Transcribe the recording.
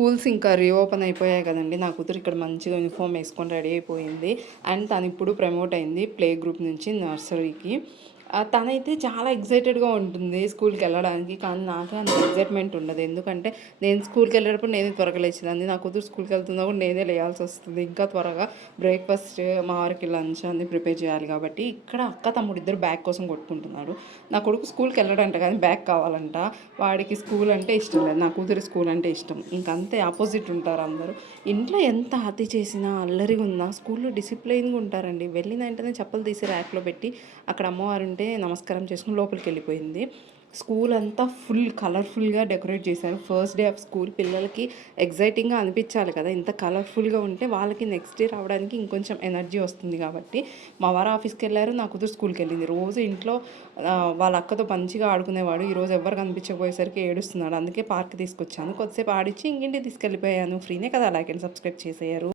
Schools ఇంకా reopen అయిపోయాయి కదండీ. నా కూతురు ఇక్కడ మంచిగా యూనిఫామ్ వేసుకొని రెడీ అయిపోయింది. అండ్ తను ఇప్పుడు ప్రమోట్ అయింది ప్లే గ్రూప్ నుంచి నర్సరీకి. తనైతే చాలా ఎక్సైటెడ్‌గా ఉంటుంది స్కూల్‌కి వెళ్ళడానికి. కానీ నాకు అంత ఎక్సైట్‌మెంట్ ఉండదు. ఎందుకంటే నేను స్కూల్‌కి వెళ్ళేటప్పుడు నేనే త్వరగా లేచేదాన్ని. నా కూతురు స్కూల్‌కి వెళ్తున్నప్పుడు నేనే లేయాల్సొస్తుంది. ఇంకా త్వరగా బ్రేక్‌ఫాస్ట్, మా వారికి లంచ్ అన్నీ ప్రిపేర్ చేయాలి కాబట్టి ఇక్కడ అక్క, తమ్ముడు ఇద్దరు బ్యాగ్ కోసం కొట్టుకుంటున్నారు. నా కొడుకు స్కూల్‌కి వెళ్ళడంట కానీ బ్యాగ్ కావాలంట. వాడికి స్కూల్ అంటే ఇష్టం లేదు. నా కూతురి స్కూల్ అంటే ఇష్టం. ఇంక అంతే ఆపోజిట్ ఉంటారు అందరూ. ఇంట్లో ఎంత అతి చేసినా, అల్లరిగా ఉన్నా స్కూల్‌లో డిసిప్లైన్‌గా ఉంటారండి. వెళ్ళిన వెంటనే చెప్పులు తీసి ర్యాక్‌లో పెట్టి అక్కడ అమ్మవారు ఉంటే నమస్కారం చేసుకొని లోపలికెళ్ళిపోయింది. స్కూల్ అంతా ఫుల్ కలర్‌ఫుల్‌గా డెకరేట్ చేశారు. ఫస్ట్ డే ఆఫ్ స్కూల్ పిల్లలకి ఎక్సైటింగ్‌గా అనిపించాలి కదా! ఇంత కలర్‌ఫుల్‌గా ఉంటే వాళ్ళకి నెక్స్ట్ డే రావడానికి ఇంకొంచెం ఎనర్జీ వస్తుంది కాబట్టి, మా వారు ఆఫీస్‌కెళ్లారు. నా కూతురు స్కూల్‌కెళ్ళింది. రోజు ఇంట్లో వాళ్ళ అక్కతో మంచిగా ఆడుకునేవాడు. ఈరోజు ఎవ్వరు కనిపించకపోయేసరికి ఏడుస్తున్నాడు. అందుకే పార్క్‌కి తీసుకొచ్చాను. కొద్దిసేపు ఆడిచ్చి ఇంకింటికి తీసుకెళ్ళిపోయాను. ఫ్రీనే కదా! Like and subscribe చేసేయరు.